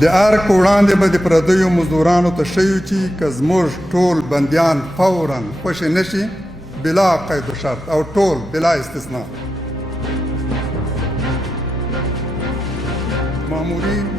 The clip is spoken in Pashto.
د ارګ په وړاندې به د پردیو مزدورانو ته ښیو چې که زموږ ټول بندیان فوراً خوشې نه شي بلا قید و شرط او ټول بلا استثناء مامورین